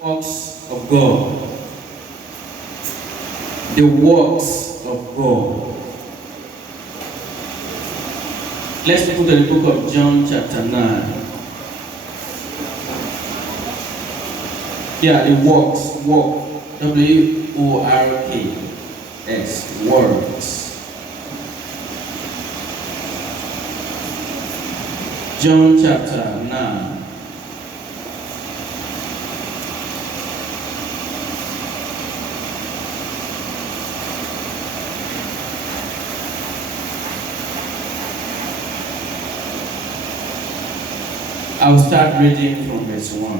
Works of God. The works of God. Let's go to the book of John chapter 9. Yeah, the works, work, W-O-R-K-S, works. John chapter 9. I'll start reading from verse 1.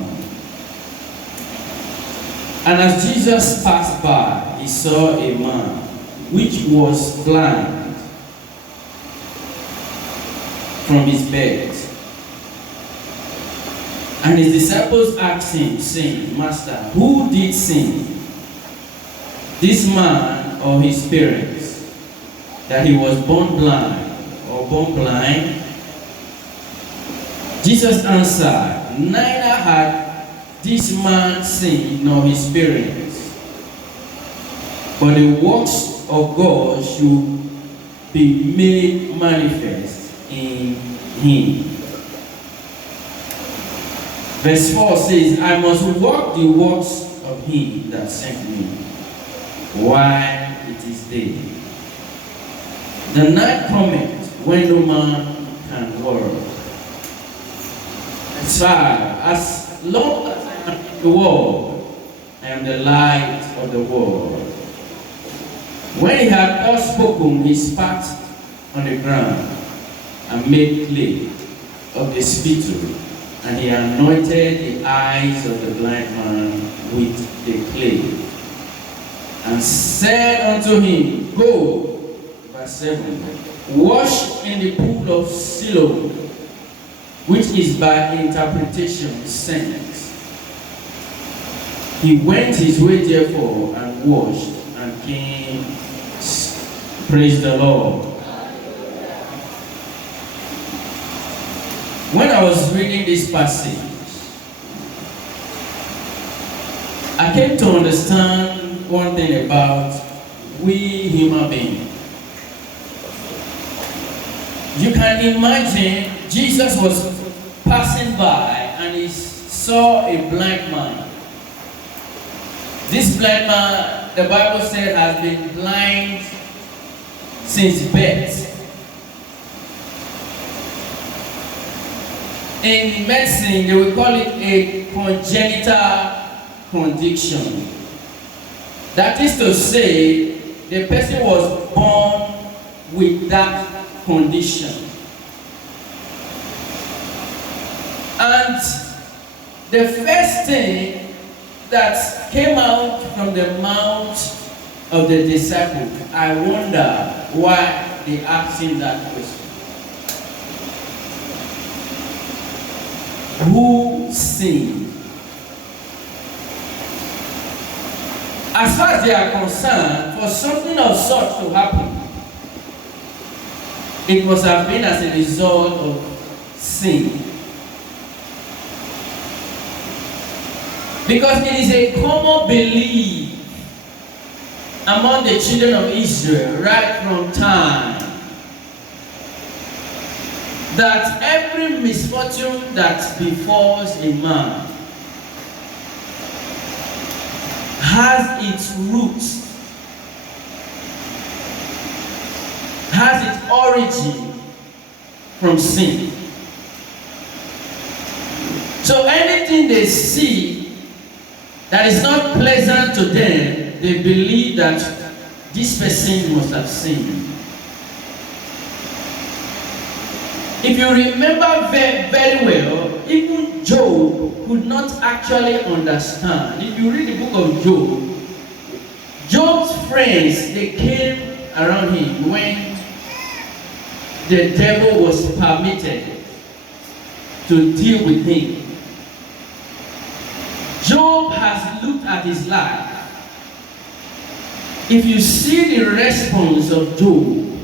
And as Jesus passed by, he saw a man which was blind from his birth. And his disciples asked him, saying, Master, who did sin, this man or his parents, that he was born blind or born blind? Jesus answered, neither had this man sinned nor his parents, but the works of God should be made manifest in him. Verse 4 says, I must work the works of him that sent me, while it is day. The night cometh when no man can work. As long as I am in the world, I am the light of the world. When he had thus spoken, he spat on the ground and made clay of the spittle, and he anointed the eyes of the blind man with the clay, and said unto him, Go, verse 7, wash in the pool of Siloam, which is by interpretation sent. He went his way therefore and washed and came. Praise the Lord. When I was reading this passage, I came to understand one thing about we human beings. You can imagine Jesus was passing by and he saw a blind man. This blind man, the Bible said, has been blind since birth. In medicine, they will call it a congenital condition. That is to say, the person was born with that condition. And the first thing that came out from the mouth of the disciple, I wonder why they asked him that question. Who sinned? As far as they are concerned, for something of such to happen, it must have been as a result of sin. Because it is a common belief among the children of Israel right from time that every misfortune that befalls a man has its roots, has its origin from sin. So anything they see that is not pleasant to them, they believe that this person must have sinned. If you remember very well, even Job could not actually understand. If you read the book of Job, Job's friends, they came around him when the devil was permitted to deal with him. Job has looked at his life. If you see the response of Job,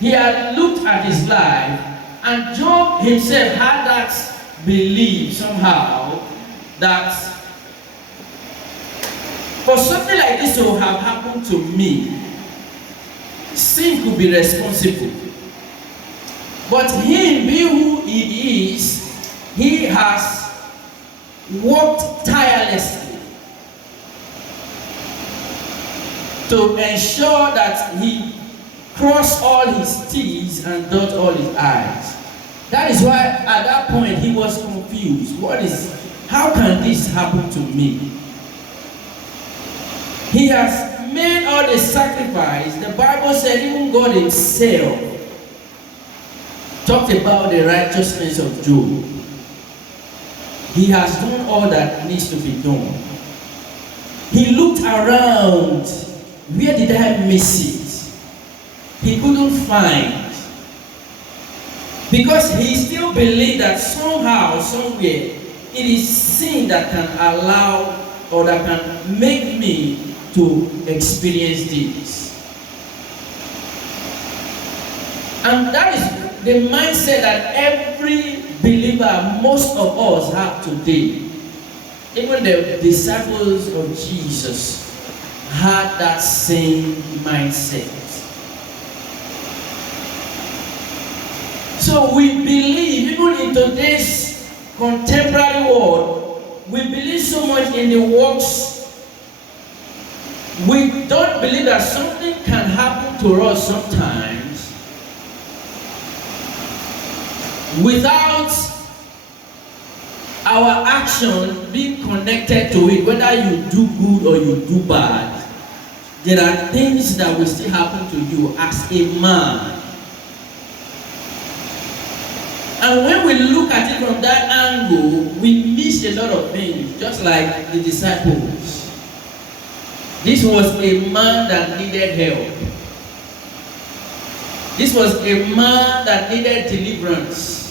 he had looked at his life, and Job himself had that belief somehow that For something like this to have happened to me, sin could be responsible. But him, being who he is, he has worked tirelessly to ensure that he crossed all his T's and dot all his I's. That is why at that point he was confused. How can this happen to me? He has made all the sacrifice. The Bible said even God himself talked about the righteousness of Job. He has done all that needs to be done. He looked around. Where did I miss it? He couldn't find. Because he still believed that somehow, somewhere, it is sin that can allow or that can make me to experience this. And that is the mindset that every believer, most of us have today. Even the disciples of Jesus had that same mindset. So we believe, even in today's contemporary world, we believe so much in the works. We don't believe that something can happen to us sometimes without our action being connected to it. Whether you do good or you do bad, there are things that will still happen to you as a man. And when we look at it from that angle, we miss a lot of things, just like the disciples. This was a man that needed help. This was a man that needed deliverance.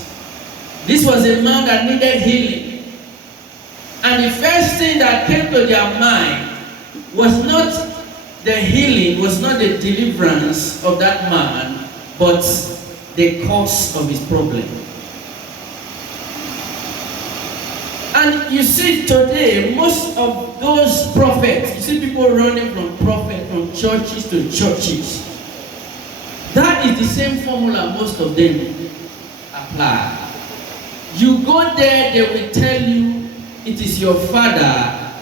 This was a man that needed healing. And the first thing that came to their mind was not the healing, was not the deliverance of that man, but the cause of his problem. And you see today, most of those prophets, you see people running from churches to churches. That is the same formula most of them apply. You go there, they will tell you it is your father,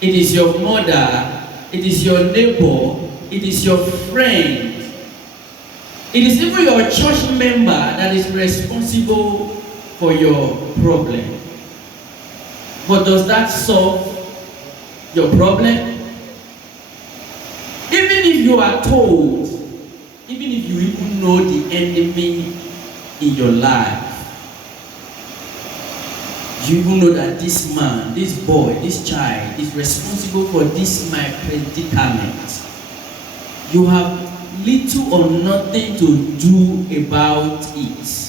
it is your mother, it is your neighbor, it is your friend. It is even your church member that is responsible for your problem. But does that solve your problem? Even if you are told, even if you even know the enemy in your life, you even know that this man, this boy, this child is responsible for this my predicament. You have little or nothing to do about it.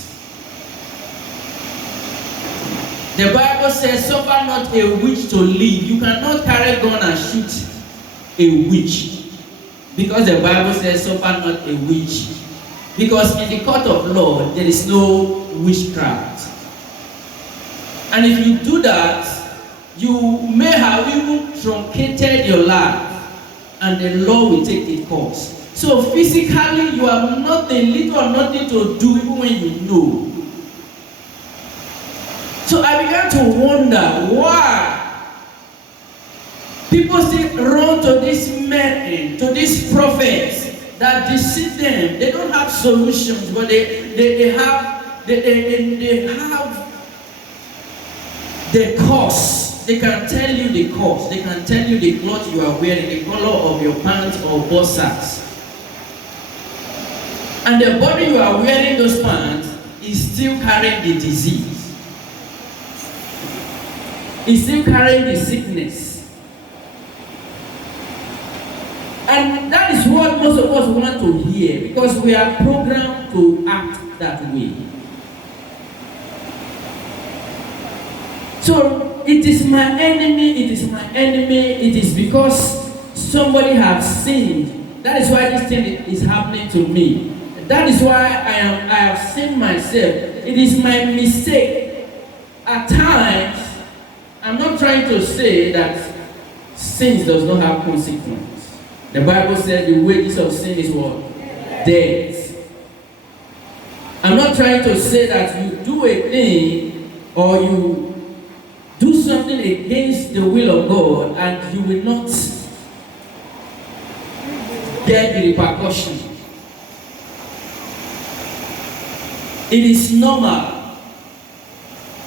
The Bible says, suffer not a witch to live. You cannot carry gun and shoot a witch. Because the Bible says, suffer not a witch. Because in the court of law, there is no witchcraft. And if you do that, you may have even truncated your life, and the law will take its course. So physically, you have nothing, little or nothing to do, even when you know. So I began to wonder why people still run to these men, to these prophets that deceive them. They don't have solutions, but they have the cause. They can tell you the cause. They can tell you the cloth you are wearing, the color of your pants or boxers. And the body you are wearing those pants is still carrying the disease. Is still carrying the sickness. And that is what most of us want to hear, because we are programmed to act that way. So it is my enemy, it is my enemy, it is because somebody has sinned. That is why this thing is happening to me. That is why I have sinned myself. It is my mistake. At times, I'm not trying to say that Sin does not have consequence. The Bible says the wages of sin is what? Death. I'm not trying to say that you do a thing or you do something against the will of God and you will not get the repercussion. It is normal.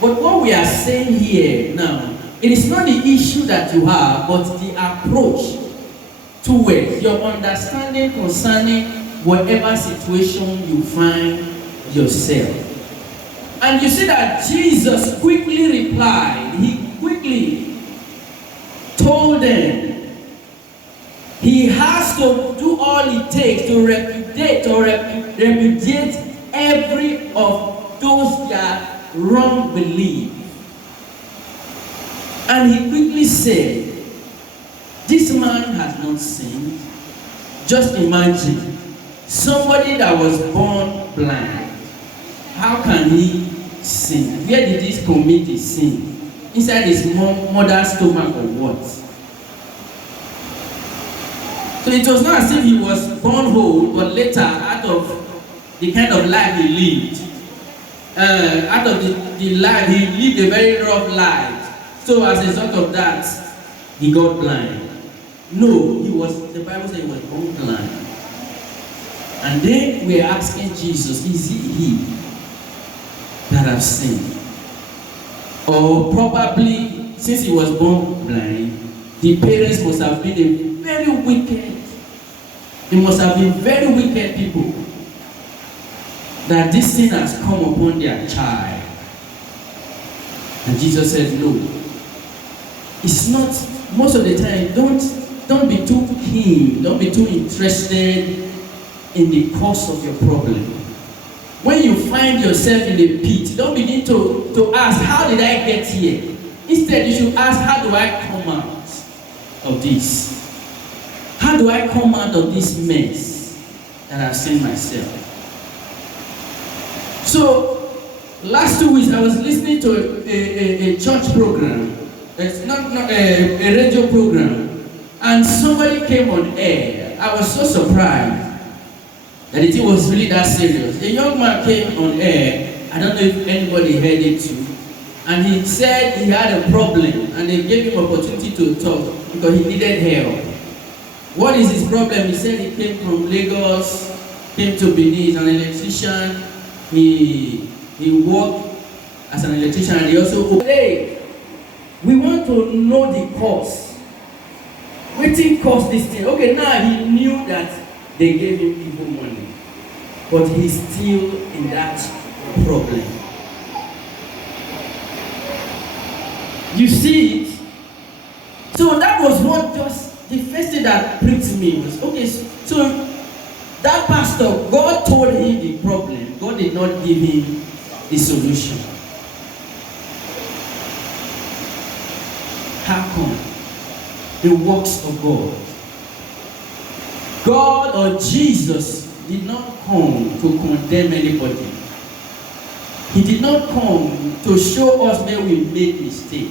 But what we are saying here now, it is not the issue that you have, but the approach to it, your understanding concerning whatever situation you find yourself. And you see that Jesus quickly replied, he quickly told them he has to do all it takes to repudiate every of those that wrong belief. And he quickly said, this man has not sinned. Just imagine somebody that was born blind. How can he sin? Where did he commit the sin? Inside his mother's stomach or what? So it was not as if he was born whole, but later, out of the kind of life he lived, out of the life, he lived a very rough life. So as a result of that, he got blind. No, the Bible says he was born blind. And then we are asking Jesus, is it he that have sinned? Or probably, since he was born blind, the parents must have been they must have been very wicked people, that this sin has come upon their child. And Jesus said, no. It's not, most of the time, don't be too keen, don't be too interested in the cause of your problem. When you find yourself in a pit, don't begin to ask, how did I get here? Instead, you should ask, how do I come out of this? How do I come out of this mess that I've seen myself? So, last 2 weeks I was listening to a church program. It's not a radio program. And somebody came on air. I was so surprised that it was really that serious. A young man came on air. I don't know if anybody heard it too. And he said he had a problem. And they gave him opportunity to talk because he needed help. What is his problem? He said he came from Lagos, came to Benin, he's an electrician. He worked as an electrician and he also, hey, we want to know the cause. What thing caused this thing? Okay, now he knew that they gave him evil money. But he's still in that problem. You see it? So that was what just the first thing that pricked me was, okay, so that pastor, God told him the problem. God did not give him the solution. How come? The works of God. God or Jesus did not come to condemn anybody. He did not come to show us where we made mistake.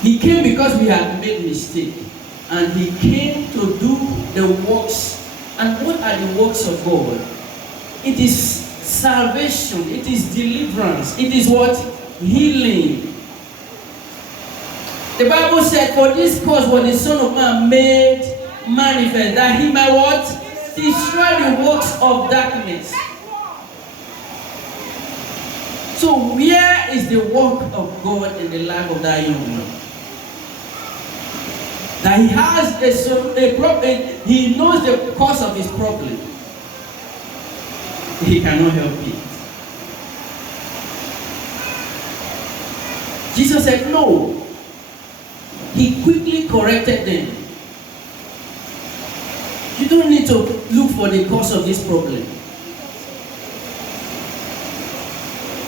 He came because we had made mistake. And he came to do the works. And what are the works of God? It is salvation. It is deliverance. It is what? Healing. The Bible said, for this cause was the Son of Man made manifest, that he might what? Destroy the works of darkness. So where is the work of God in the life of that young man? That he has a problem, he knows the cause of his problem. He cannot help it. Jesus said no. He quickly corrected them. You don't need to look for the cause of this problem.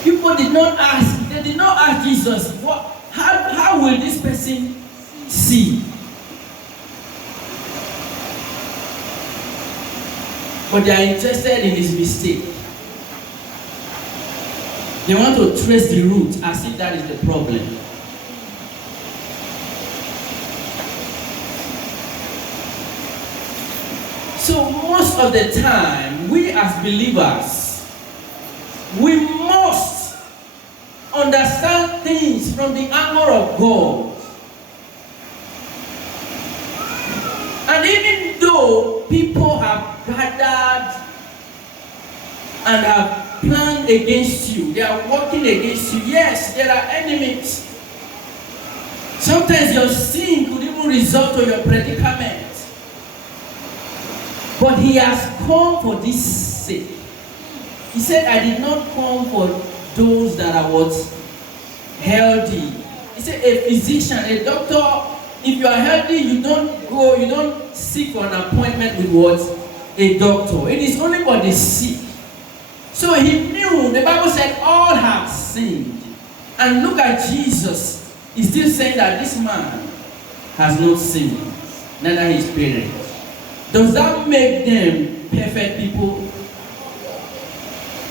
People did not ask, they did not ask Jesus, how will this person see? But they are interested in his mistake. They want to trace the root as if that is the problem. So most of the time, we as believers, we must understand things from the angle of God. And even though people have gathered and have planned against you, they are working against you, yes, there are enemies. Sometimes your sin could even result in your predicament. But he has come for this sake. He said, I did not come for those that are what? Healthy. He said, a physician, a doctor, if you are healthy, you don't seek for an appointment with what? A doctor. It is only for the sick. So he knew, the Bible said, all have sinned. And look at Jesus. He's still saying that this man has not sinned, neither his parents. Does that make them perfect people?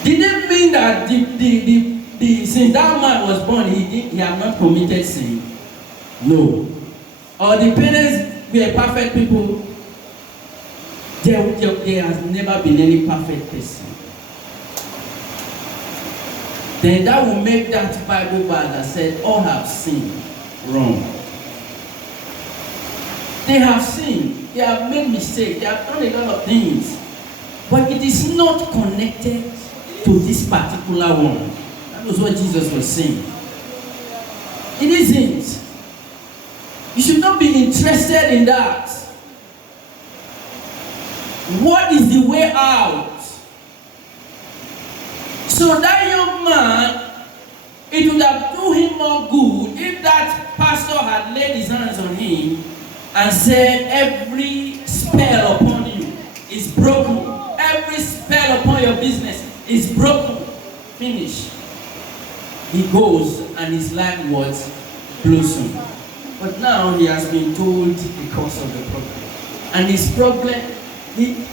Did it mean that since that man was born, he had not committed sin? No. Or the parents were perfect people? There has never been any perfect person. Then that will make that Bible verse that said, all have sinned wrong. They have sinned, they have made mistakes, they have done a lot of things. But it is not connected to this particular one. That was what Jesus was saying. It isn't. You should not be interested in that. What is the way out? So that young man, it would have done him more good if that pastor had laid his hands on him and said, every spell upon you is broken. Every spell upon your business is broken. Finish. He goes and his life was blossom. But now he has been told the cause of the problem. And his problem,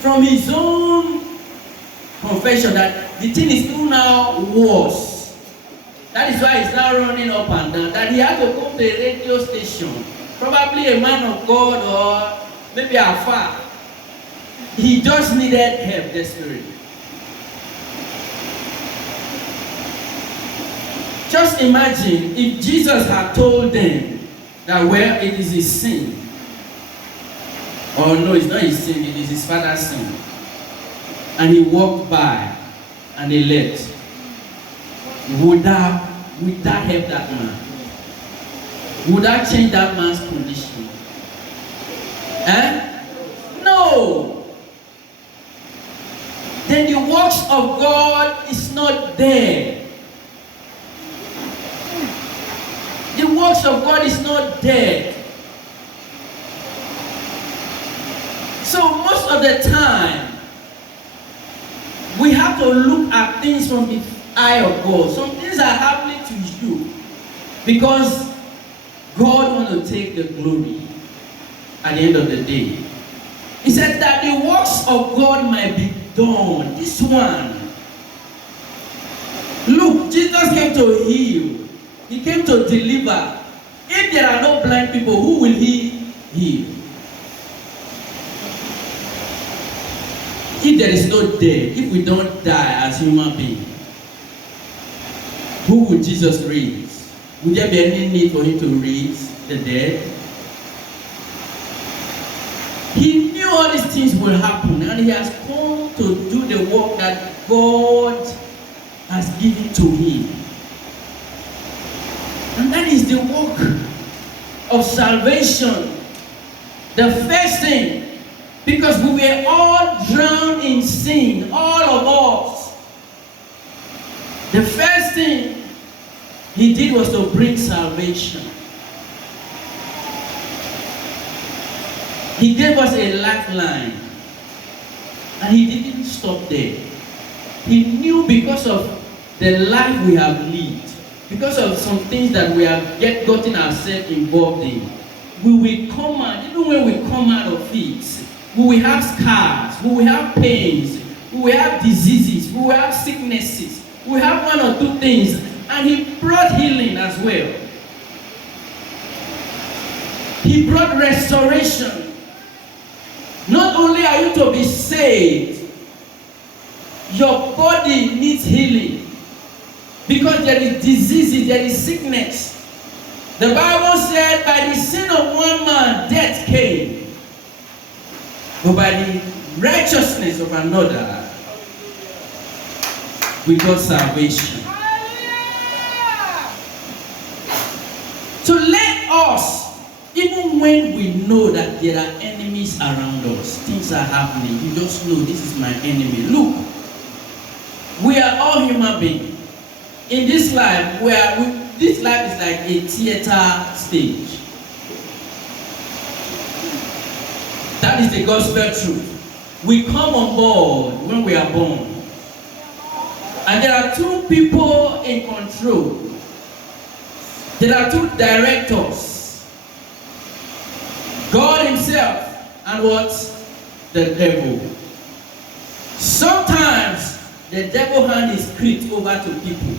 from his own confession, that the thing is still now worse. That is why he's now running up and down. That he had to go to a radio station, probably a man of God or maybe a father. He just needed help desperately. Just imagine if Jesus had told them that, well, it is his sin. Or no, it's not his sin, it is his father's sin. And he walked by and he left. Would that help that man? Would that change that man's condition? No. Then the works of God is not there. The works of God is not there. So most of the time, we have to look at things from the eye of God. Some things are happening to you because God wants to take the glory at the end of the day. He said that the works of God might be done. This one. Look, Jesus came to heal. He came to deliver. If there are no blind people, who will he heal? If there is no death, if we don't die as human beings, who would Jesus raise? Would there be any need for him to raise the dead? He knew all these things will happen, and he has come to do the work that God has given to him. And that is the work of salvation. The first thing, because we were all drowned in sin, all of us. The first thing he did was to bring salvation. He gave us a lifeline. And he didn't stop there. He knew because of the life we have lived, because of some things that we have gotten ourselves involved in, we will come out, even when we come out of it, we will have scars, we will have pains, we will have diseases, we will have sicknesses, we will have one or two things, and he brought healing as well. He brought restoration. Not only are you to be saved, your body needs healing. Because there is diseases, there is sickness. The Bible said, by the sin of one man, death came. But by the righteousness of another, we got salvation. So let us, even when we know that there are enemies around us, things are happening, you just know this is my enemy. Look, we are all human beings. In this life, this life is like a theater stage. That is the gospel truth. We come on board when we are born. And there are two people in control. There are two directors. God himself and what? The devil. Sometimes the devil hands his script over to people.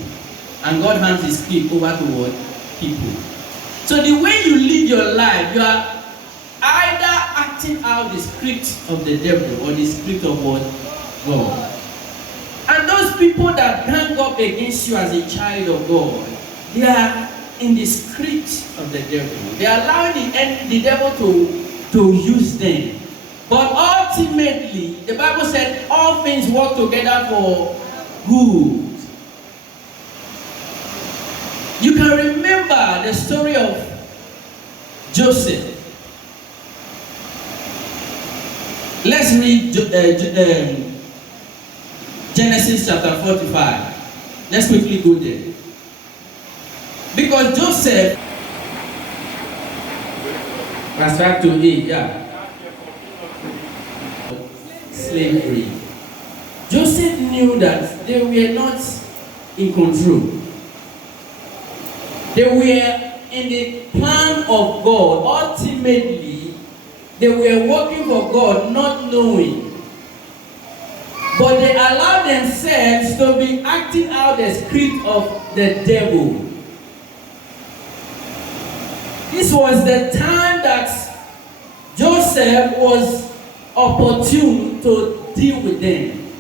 And God hands his script over to what? People. So the way you live your life, you are either acting out the script of the devil or the script of what? God. And those people that gang up against you as a child of God, they are in the script of the devil. They are allowing the devil to use them. But ultimately, the Bible said all things work together for good. You can remember the story of Joseph. Let's read Genesis chapter 45. Let's quickly go there. Because Joseph, verse 5 to 8, yeah. Slavery. Joseph knew that they were not in control. They were in the plan of God. Ultimately, they were working for God, not knowing. But they allowed themselves to be acting out the script of the devil. This was the time that Joseph was opportune to deal with them,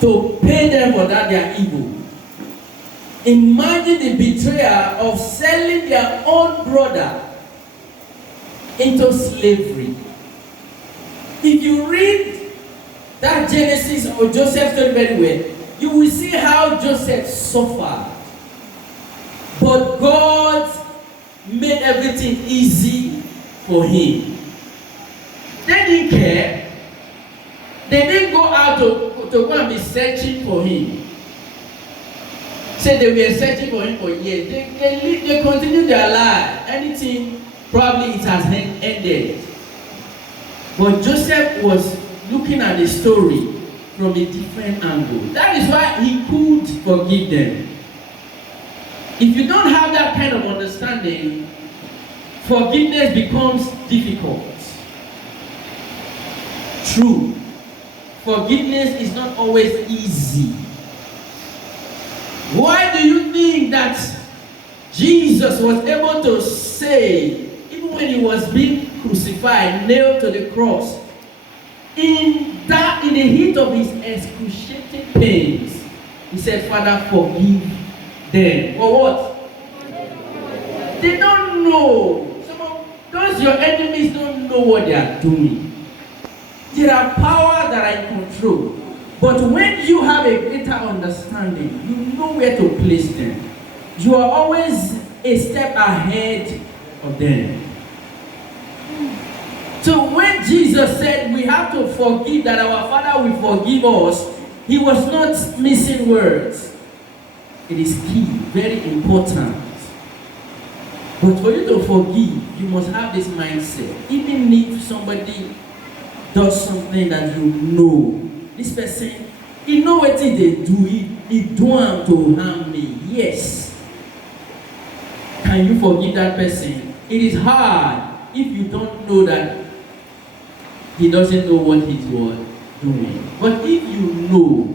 to pay them for that their evil. Imagine the betrayal of selling their own brother into slavery. If you read that Genesis or Joseph's story very well, you will see how Joseph suffered. But God made everything easy for him. They didn't care. They didn't go out to go and be searching for him. Say they were searching for him for years. They continued their life. Anything, probably it has ended. But Joseph was looking at the story from a different angle. That is why he could forgive them. If you don't have that kind of understanding, forgiveness becomes difficult. True. Forgiveness is not always easy. Why do you think that Jesus was able to say, even when he was being crucified, nailed to the cross, in the heat of his excruciating pains, he said, Father, forgive them. For what? They don't know. Some of those your enemies don't know what they are doing. There are powers that are in control. But when you have a greater understanding, you know where to place them. You are always a step ahead of them. So when Jesus said we have to forgive, that our Father will forgive us, he was not missing words. It is key, very important. But for you to forgive, you must have this mindset. Even if somebody does something that you know, this person, he know what they do, he do want to harm me. Yes. Can you forgive that person? It is hard if you don't know that he doesn't know what he's doing. But if you know,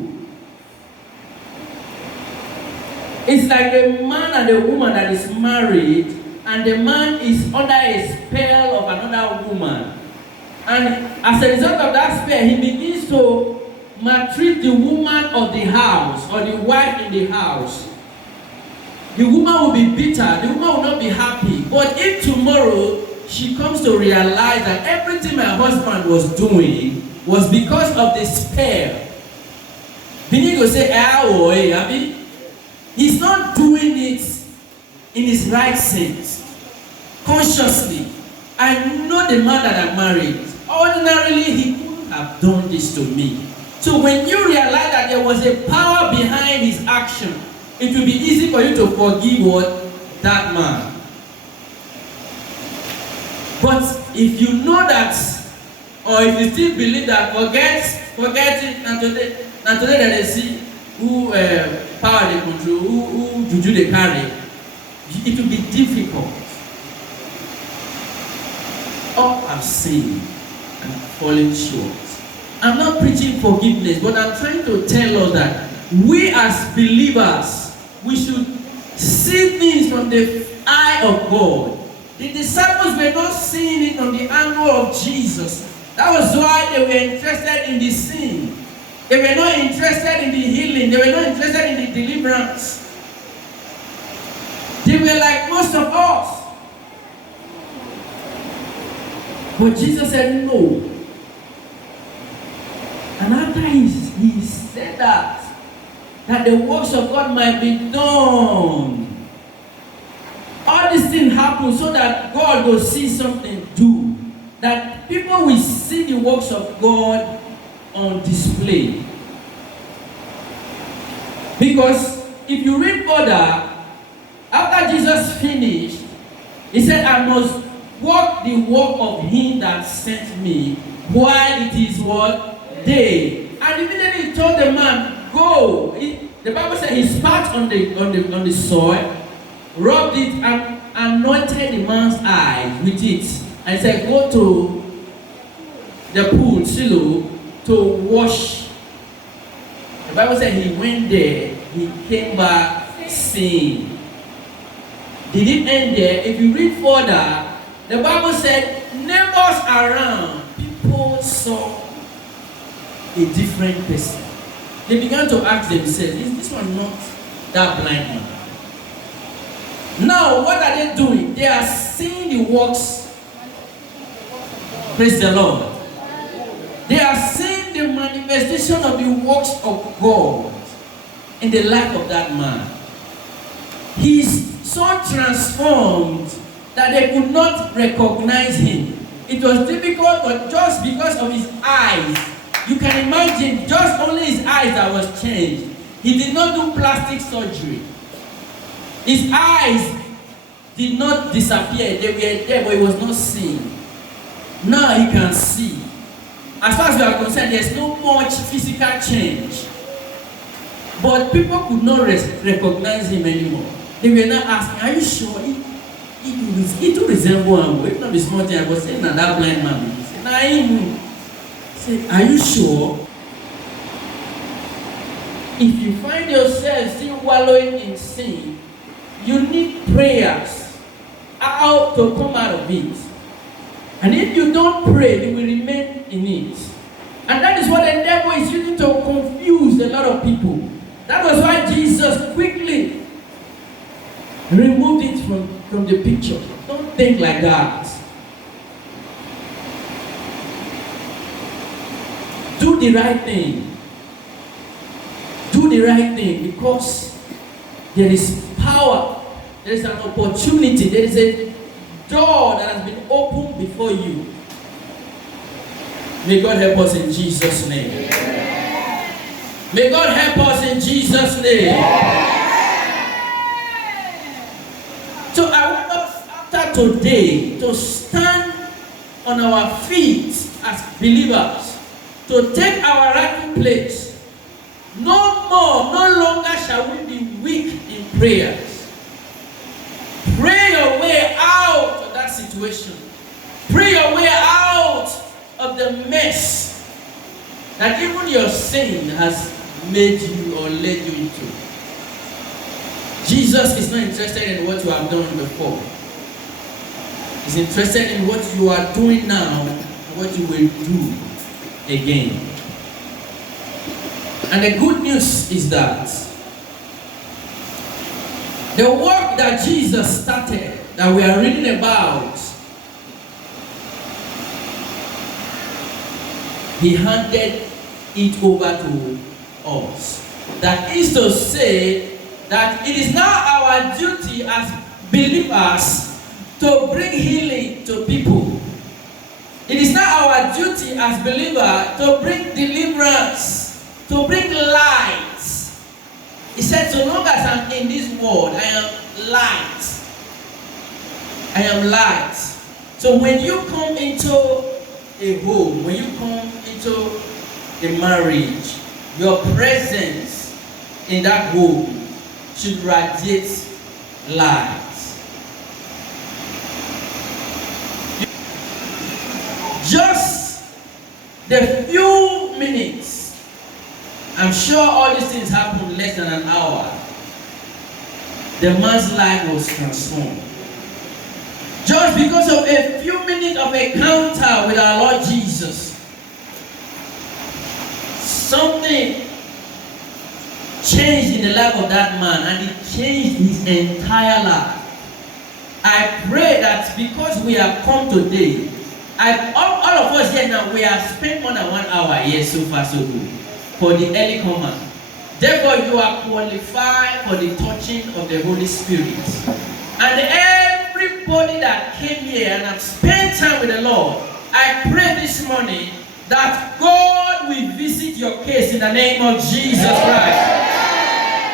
it's like a man and a woman that is married, and the man is under a spell of another woman. And as a result of that spare, he begins to maltreat the woman of the house or the wife in the house. The woman will be bitter, the woman will not be happy. But if tomorrow she comes to realize that everything my husband was doing was because of the spare, Bini go say, he's not doing it in his right sense, consciously. I know the man that I married. Ordinarily, he couldn't have done this to me. So when you realize that there was a power behind his action, it will be easy for you to forgive that man. But if you know that, or if you still believe that, forget it, and today that they see who power they control, who juju they carry, it will be difficult. All have sinned and fallen short. I'm not preaching forgiveness, but I'm trying to tell us that we as believers, we should see things from the eye of God. The disciples were not seeing it from the angle of Jesus. That was why they were interested in the sin. They were not interested in the healing. They were not interested in the deliverance. They were like most of us. But Jesus said no. And after he said that the works of God might be done. All these things happen so that God will see something do. That people will see the works of God on display. Because if you read further, after Jesus finished, he said, I must walk the work of him that sent me while it is what? Day. And immediately he told the man, go. The Bible said he spat on the soil, rubbed it, and anointed the man's eyes with it. And said, go to the pool, Shiloh, to wash. The Bible said he went there, he came back seeing. Did it end there? If you read further, the Bible said neighbors around, people saw a different person. They began to ask themselves, is this one not that blind man? Now, what are they doing? They are seeing the works. Praise the Lord. They are seeing the manifestation of the works of God in the life of that man. He's so transformed that they could not recognize him. It was difficult, but just because of his eyes, you can imagine, just only his eyes that was changed. He did not do plastic surgery. His eyes did not disappear. They were there, but he was not seeing. Now he can see. As far as we are concerned, there's no much physical change. But people could not recognize him anymore. They were not asking, are you sure? He do resemble him. If not be small thing, I was saying that blind man. He said, nah, him. Say, are you sure? If you find yourself still wallowing in sin, you need prayers how to come out of it. And if you don't pray, you will remain in it. And that is what the devil is using to confuse a lot of people. That was why Jesus quickly removed it from the picture. Don't think like that. Do the right thing. Do the right thing because there is power. There is an opportunity. There is a door that has been opened before you. May God help us in Jesus' name. May God help us in Jesus' name. So I want us after today to stand on our feet as believers, to take our rightful place. No longer shall we be weak in prayers. Pray your way out of that situation. Pray your way out of the mess that even your sin has made you or led you into. Jesus is not interested in what you have done before. He's interested in what you are doing now and what you will do again. And the good news is that the work that Jesus started, that we are reading about, he handed it over to us. That is to say that it is now our duty as believers to bring healing to people. It is now our duty as believers to bring deliverance, to bring light. He said, so long as I'm in this world, I am light. I am light. So when you come into a home, when you come into a marriage, your presence in that home should radiate light. Just the few minutes, I'm sure all these things happened less than an hour, the man's life was transformed. Just because of a few minutes of encounter with our Lord Jesus, something changed in the life of that man, and it changed his entire life. I pray that because we have come today, all of us here now, we have spent more than 1 hour here, so far so good, for the early comer. Therefore, you are qualified for the touching of the Holy Spirit. And everybody that came here and have spent time with the Lord, I pray this morning that God will visit your case in the name of Jesus Christ.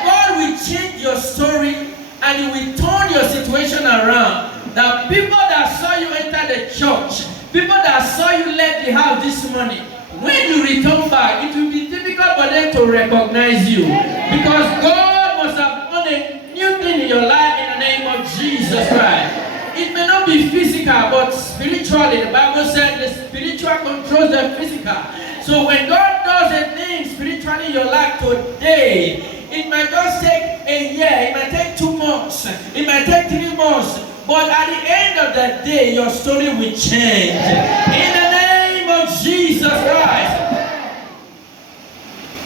God will change your story and He will turn your situation around. That people that saw you enter the church, people that saw you left the house this morning, when you return back, it will be difficult for them to recognize you. Because God must have done a new thing in your life in the name of Jesus Christ. It may not be physical, but spiritually, the Bible said the spiritual controls the physical. So when God does a thing spiritually in your life today, it might just take a year, it might take 2 months, it might take 3 months, but at the end of the day, your story will change. In the name of Jesus Christ.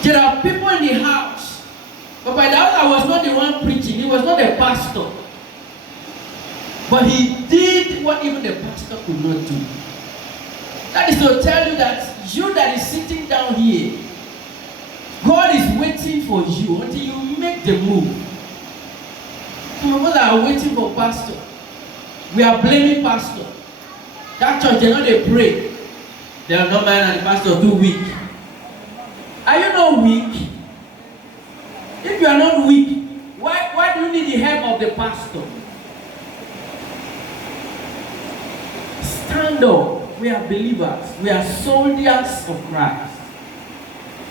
There are people in the house, but by the house I was not the one preaching, he was not a pastor. But he did what even the pastor could not do. That is to tell you that you that is sitting down here, God is waiting for you until you make the move. Some of us are waiting for pastor. We are blaming pastor. That church, they know they pray. They are not man and the pastor too weak. Are you not weak? If you are not weak, why do you need the help of the pastor? Stand up. We are believers. We are soldiers of Christ.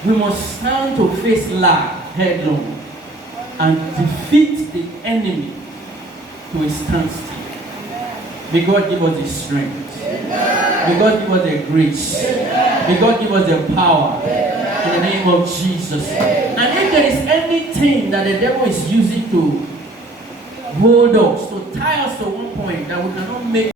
We must stand to face life headlong and defeat the enemy to a standstill. May God give us the strength. May God give us the grace. May God give us the power. In the name of Jesus. And if there is anything that the devil is using to hold us, to tie us to one point that we cannot make